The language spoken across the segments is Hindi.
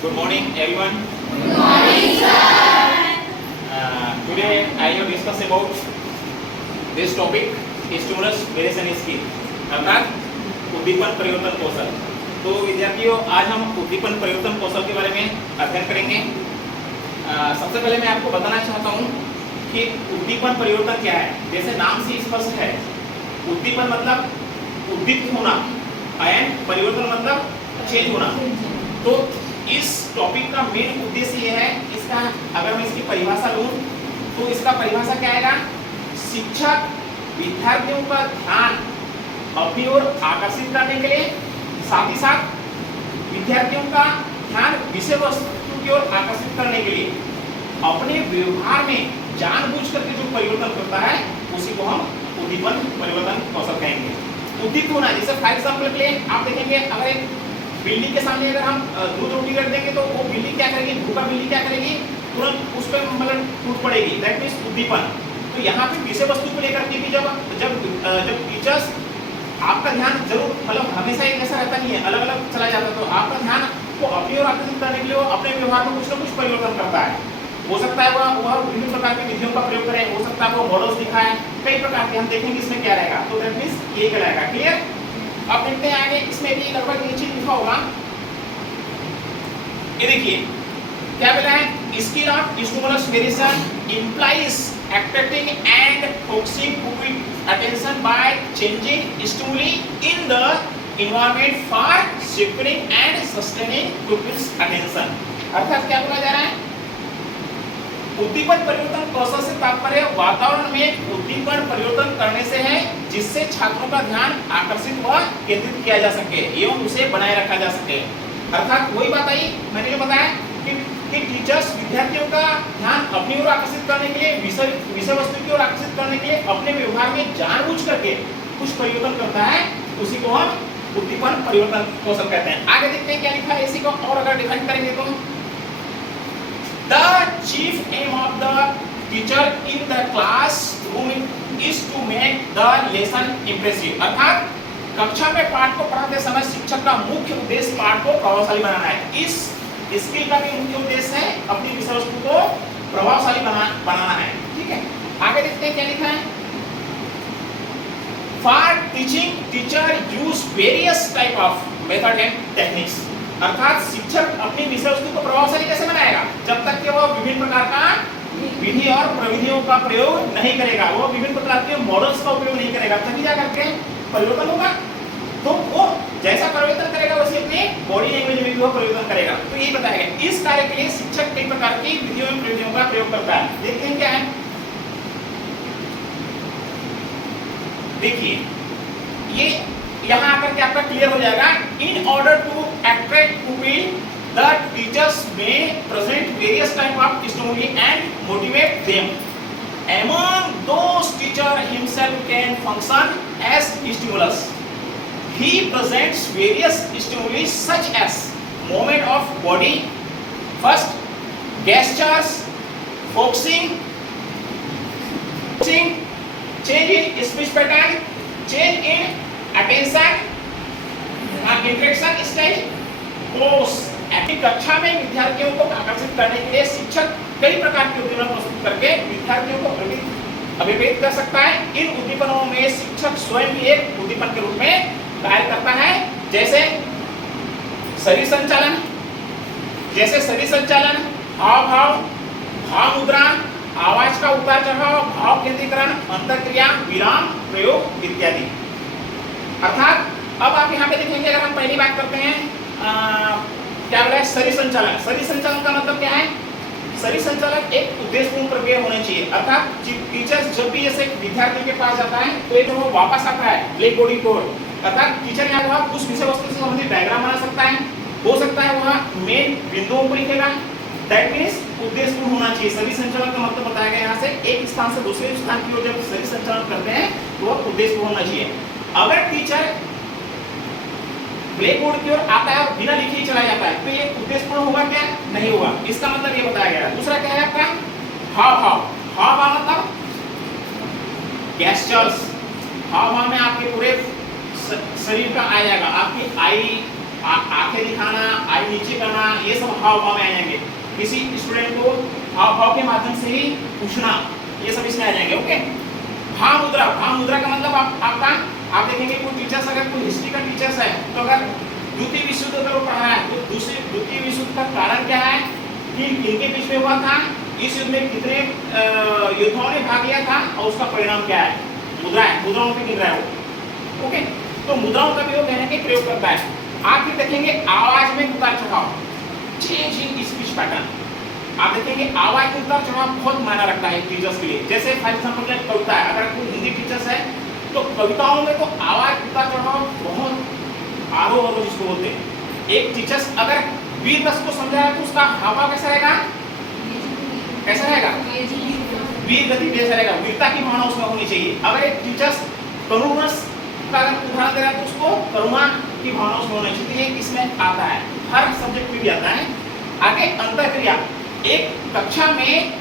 Good morning, everyone. Good morning, sir. Today I have discussed about this topic, stimulus variation skill, अर्थात उद्दीपन परिवर्तन कौशल। तो विद्यार्थियों, आज हम उद्दीपन परिवर्तन कौशल के बारे में अध्ययन करेंगे। सबसे पहले मैं आपको बताना चाहता हूँ कि उद्दीपन परिवर्तन क्या है। जैसे नाम से स्पष्ट है, उद्दीपन मतलब उद्दीपित होना एंड परिवर्तन मतलब चेंज होना। तो इस टॉपिक का मेन उद्देश्य ये है, इसका अगर मैं इसकी परिभाषा लूं तो इसका परिभाषा क्या आएगा, शिक्षक विद्यार्थियों का ध्यान अपनी ओर आकर्षित करने के लिए, साथ ही साथ विद्यार्थियों का ध्यान विषय वस्तु की ओर आकर्षित करने के लिए अपने व्यवहार में जानबूझ करके जो परिवर्तन करता है उसी को हम उद्दीपन परिवर्तन कौशल कहेंगे। उद्दीपित होना, जैसे फॉर एग्जांपल के लिए आप देखेंगे, अगर एक बिल्ली के सामने अगर हम दूध रोटी रख देंगे तो वो बिल्ली क्या करेगी, भूखा बिल्ली क्या करेगी, तुरंत उस पर मतलब टूट पड़ेगी। दैट मीन्स उद्दीपन। तो यहाँ पे विषय वस्तु को लेकर के भी जब टीचर्स, आपका ध्यान जरूर मतलब हमेशा एक जैसा रहता नहीं है, अलग अलग चला जाता है। तो आपका ध्यान को अपनी ओर आकर्षित करने के लिए वो अपने व्यवहार में कुछ ना कुछ परिवर्तन करता है। हो सकता है वह विभिन्न प्रकार की विधियों का प्रयोग करे, हो सकता है वो मॉडल्स दिखाए, कई प्रकार के। हम देखेंगे इसमें क्या रहेगा। तो दैट मीन्स ये कहलाएगा। क्लियर? अब देखते हैं आगे, इसमें भी लगभग ये चीज लिखा होगा। ये देखिए क्या बोला है, skill of stimulus variation implies attracting and focusing pupil attention by changing stimuli in the environment for securing and sustaining pupils attention। अर्थात क्या बोला जा रहा है, उद्दीपन परिवर्तन कौशल से तात्पर्य वातावरण में उद्दीपन परिवर्तन करने से है जिससे छात्रों का ध्यान आकर्षित व केंद्रित किया जा सके एवं उसे बनाए रखा जा सके। अर्थात वही बात आई, मैंने जो बताया कि टीचर्स विद्यार्थियों का ध्यान अपनी ओर आकर्षित करने के लिए, विषय वस्तु की ओर आकर्षित करने के लिए अपने व्यवहार में जानबूझ करके कुछ परिवर्तन करता है, उसी को हम उद्दीपन परिवर्तन कौशल कहते हैं। आगे देखते हैं क्या लिखा है इसी को, और अगर डिफाइन करेंगे तो The chief aim of the teacher in the classroom is to make the lesson impressive। अर्थात कक्षा में पाठ को पढ़ाते समय शिक्षक का मुख्य उद्देश्य पाठ को प्रभावशाली बनाना है। इस स्किल का भी मुख्य उद्देश्य है अपनी विषय वस्तु को प्रभावशाली बनाना है। ठीक है, आगे देखते हैं क्या लिखा है। For teaching, teacher use various type of method and techniques। अर्थात शिक्षक अपनी विषय वस्तु को प्रभावशाली कैसे बनाएगा, जब तक कि वह विभिन्न प्रकार का विधि और प्रविधियों का प्रयोग नहीं करेगा, वो विभिन्न प्रकार के मॉडल्स का उपयोग नहीं करेगा, तभी जा करके परिवर्तन होगा। तो वो जैसा परिवर्तन करेगा वैसे अपनी बॉडी लैंग्वेज में भी वो परिवर्तन करेगा। तो यही बताएगा, इस कार्य के लिए शिक्षक कई प्रकार की विधियों और प्रविधियों का प्रयोग करता है। देखते हैं क्या है। देखिए ये यहाँ आकर के आपका क्लियर हो जाएगा। In order to attract pupil, the teachers may present various type of stimuli and motivate them. Among those, teacher himself can function as stimulus. He presents various stimuli such as movement of body, first gestures, focusing, change in speech pattern, change in attention, interaction style, pose. अपनी कक्षा में विद्यार्थियों को आकर्षित करने के लिए शिक्षक कई प्रकार के उद्दीपन प्रस्तुत करके विद्यार्थियों को अभिप्रेरित कर सकता है। इन उद्दीपनों में शिक्षक स्वयं भी एक उद्दीपन के रूप में कार्य करता है। जैसे शरीर संचालन, हाव भाव, भाव मुद्रा, आवाज का उतार चढ़ाव, भाव केंद्रीकरण, अंतरक्रिया, विराम प्रयोग इत्यादि। अर्थात अब आप यहाँ पे देखेंगे, अगर हम पहली बात करते हैं क्या बोला है, शरीर संचालन। शरीर संचालन का मतलब क्या है, शरीर संचालन एक उद्देश्यपूर्ण प्रक्रिया होनी चाहिए। अर्थात टीचर जब भी ऐसे विद्यार्थी के पास जाता है तो एक वो वापस आता है ब्लैक बोर्ड की ओर। अर्थात टीचर यहाँ उस विषय वस्तु से संबंधित डायग्राम बना सकता है, हो सकता है वहाँ मेन बिंदुओं को लिखेगा। दैट मीन्स उद्देश्यपूर्ण होना चाहिए। शरीर संचालन का मतलब बताया गया, यहाँ से एक स्थान से दूसरे स्थान की ओर जब शरीर संचालन करते हैं तो वह उद्देश्यपूर्ण होना चाहिए। अगर टीचर ब्लैक बोर्ड की ओर आता है और बिना लिखे ही चला जाता है तो ये उद्देश्यपूर्ण होगा क्या, नहीं होगा। इसका मतलब ये बताया गया। दूसरा क्या है आपका, हाव भाव मतलब गेस्चर्स। हाव भाव में आपके पूरे शरीर का आ जाएगा, आपकी आई आंखें दिखाना, आई नीचे करना, ये सब हाव भाव में आ जाएंगे। किसी स्टूडेंट को हाव भाव के माध्यम से ही पूछना, ये सब इसमें आ जाएंगे। ओके, भाव मुद्रा, भाव मुद्रा का मतलब आपका आप देखेंगे कोई टीचर्स, अगर कोई हिस्ट्री का टीचर्स है तो अगर द्वितीय विश्व युद्ध अगर वो पढ़ा है तो द्वितीय विश्व युद्ध का कारण क्या है कि किनके बीच में हुआ था, इस युद्ध में कितने योद्धाओं ने भाग लिया था और उसका परिणाम क्या है, मुद्रा है, मुद्राओं पे गिर रहा है वो। ओके, तो मुद्राओं का भी वो कहने के प्रयोग करता है। आप फिर देखेंगे आवाज में उतार चढ़ाव, चेंज इन स्पीच पैटर्न। आप देखेंगे आवाज में उतार चढ़ाव बहुत मायना रखता है टीचर्स के लिए। जैसे फॉर एग्जांपल कविता है, अगर कोई हिंदी टीचर्स है तो कविताओं में तो आवाज उतार चढ़ाव बहुत आरोह अवरोह जिसको बोलते हैं। एक टीचर्स अगर वीर रस को समझा है तो उसका हावभाव कैसा रहेगा, कैसा रहेगा, वीर गति जैसा रहेगा, वीरता की भावना उसमें होनी चाहिए। अगर एक टीचर्स करुण रस का उदाहरण दे रहा है तो उसको करुणा की भावना उसमें होनी चाहिए। इसमें आता है, हर सब्जेक्ट में भी आता है। आगे अंतःक्रिया, एक कक्षा में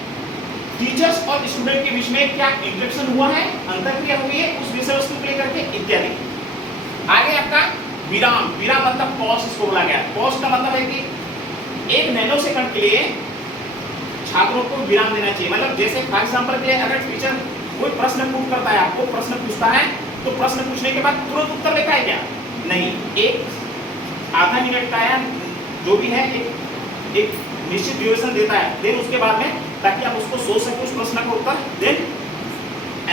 टीचर्स और स्टूडेंट के बीच में क्या इंटरेक्शन हुआ है, अंतःक्रिया हुई है, उस विषय वस्तु को लेकर के इत्यादि। आगे आपका विराम, विराम मतलब पॉज इसको बोला गया। पॉज का मतलब है कि एक नैनो सेकंड के लिए छात्रों को विराम देना चाहिए। मतलब जैसे फॉर एग्जांपल के लिए अगर टीचर कोई प्रश्न पूछ करता है, आपको प्रश्न पूछता है तो प्रश्न पूछने के बाद तुरंत उत्तर लिखा है क्या, नहीं, एक आधा मिनट का या जो भी है एक निश्चित ड्यूरेशन देता है, देन उसके बाद में ताकि आप उसको सोच सको उस प्रश्न का उत्तर, देन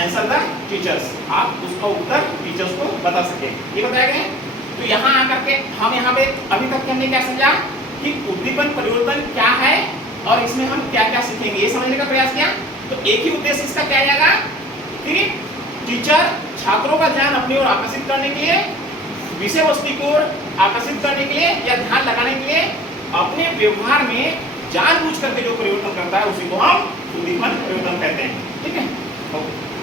आंसर द टीचर्स, आप उसका उत्तर टीचर्स को बता सके, ये बताया गया है। तो यहाँ आकर के हम यहाँ पे अभी तक हमने क्या समझा कि उद्दीपन परिवर्तन क्या है और इसमें हम क्या क्या सीखेंगे, ये समझने का प्रयास किया। तो एक ही उद्देश्य इसका क्या जाएगा कि टीचर छात्रों का ध्यान अपनी ओर आकर्षित करने के लिए, विषय वस्तु की ओर आकर्षित करने के लिए या ध्यान लगाने के लिए अपने व्यवहार में जानबूझ करके जो परिवर्तन करता है उसी को हम उद्दीपन परिवर्तन कहते हैं। ठीक है, ओके।